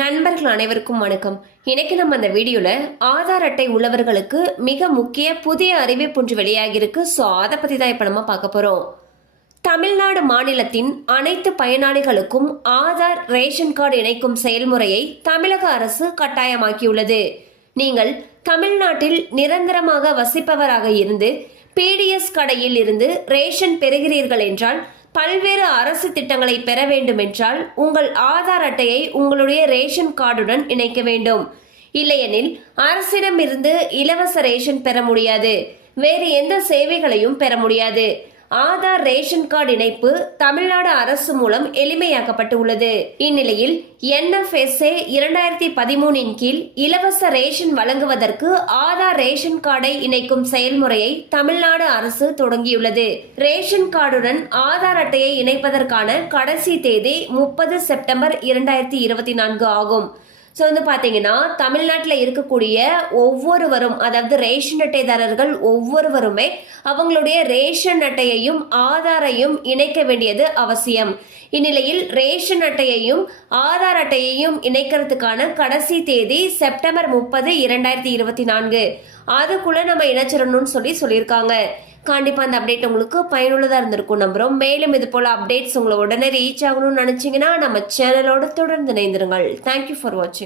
நண்பர்கள் அனைவருக்கும் வணக்கம். இன்னைக்கு நம்ம அந்த வீடியோல ஆதார் அட்டை உள்ளவர்களுக்கு மிக முக்கிய புதிய அறிவிப்பு ஒன்று வெளியாகியிருக்கு. ஸோ அதை பற்றி தான் இப்போ நம்ம பார்க்க போகிறோம் தமிழ்நாடு மாநிலத்தின் அனைத்து பயனாளிகளுக்கும் ஆதார் ரேஷன் கார்டு இணைக்கும் செயல்முறையை தமிழக அரசு கட்டாயமாக்கியுள்ளது. நீங்கள் தமிழ்நாட்டில் நிரந்தரமாக வசிப்பவராக இருந்து பிடிஎஸ் கடையில் இருந்து ரேஷன் பெறுகிறீர்கள் என்றால் பல்வேறு அரசு திட்டங்களை பெற வேண்டும் என்றால் உங்கள் ஆதார் அட்டையை உங்களுடைய ரேஷன் கார்டுடன் இணைக்க வேண்டும். இல்லையெனில் அரசிடமிருந்து இலவச ரேஷன் பெற முடியாது. வேறு எந்த சேவைகளையும் பெற முடியாது. ஆதார் ரேஷன் கார்டு இணைப்பு தமிழ்நாடு அரசு மூலம் எளிமையாக்கப்பட்டு உள்ளது இந்நிலையில் என்எஃப்எஸ்ஏ இரண்டாயிரத்தி பதிமூனின் கீழ் இலவச ரேஷன் வழங்குவதற்கு ஆதார் ரேஷன் கார்டை இணைக்கும் செயல்முறையை தமிழ்நாடு அரசு தொடங்கியுள்ளது. ரேஷன் கார்டுடன் ஆதார் அட்டையை இணைப்பதற்கான கடைசி தேதி முப்பது செப்டம்பர் இரண்டாயிரத்தி இருபத்தி நான்கு ஆகும். ஸோ வந்து பார்த்தீங்கன்னா தமிழ்நாட்டில் இருக்கக்கூடிய ஒவ்வொருவரும் அதாவது ரேஷன் அட்டைதாரர்கள் ஒவ்வொருவருமே அவங்களுடைய ரேஷன் அட்டையையும் ஆதாரையும் இணைக்க வேண்டியது அவசியம். இந்நிலையில் ரேஷன் அட்டையையும் ஆதார் அட்டையையும் இணைக்கிறதுக்கான கடைசி தேதி செப்டம்பர் முப்பது இரண்டாயிரத்தி இருபத்தி நான்கு. அதுக்குள்ள நம்ம இணைச்சிடணும்னு சொல்லி சொல்லியிருக்காங்க. கண்டிப்பாக அந்த அப்டேட் உங்களுக்கு பயனுள்ளதாக இருந்திருக்கும். நம்புகிறோம் மேலும் இது போல் அப்டேட்ஸ் உங்களை உடனே ரீச் ஆகணும்னு நினச்சிங்கன்னா நம்ம சேனலோட தொடர்ந்து இணைந்திருங்கள். தேங்க்யூ ஃபார் வாட்சிங்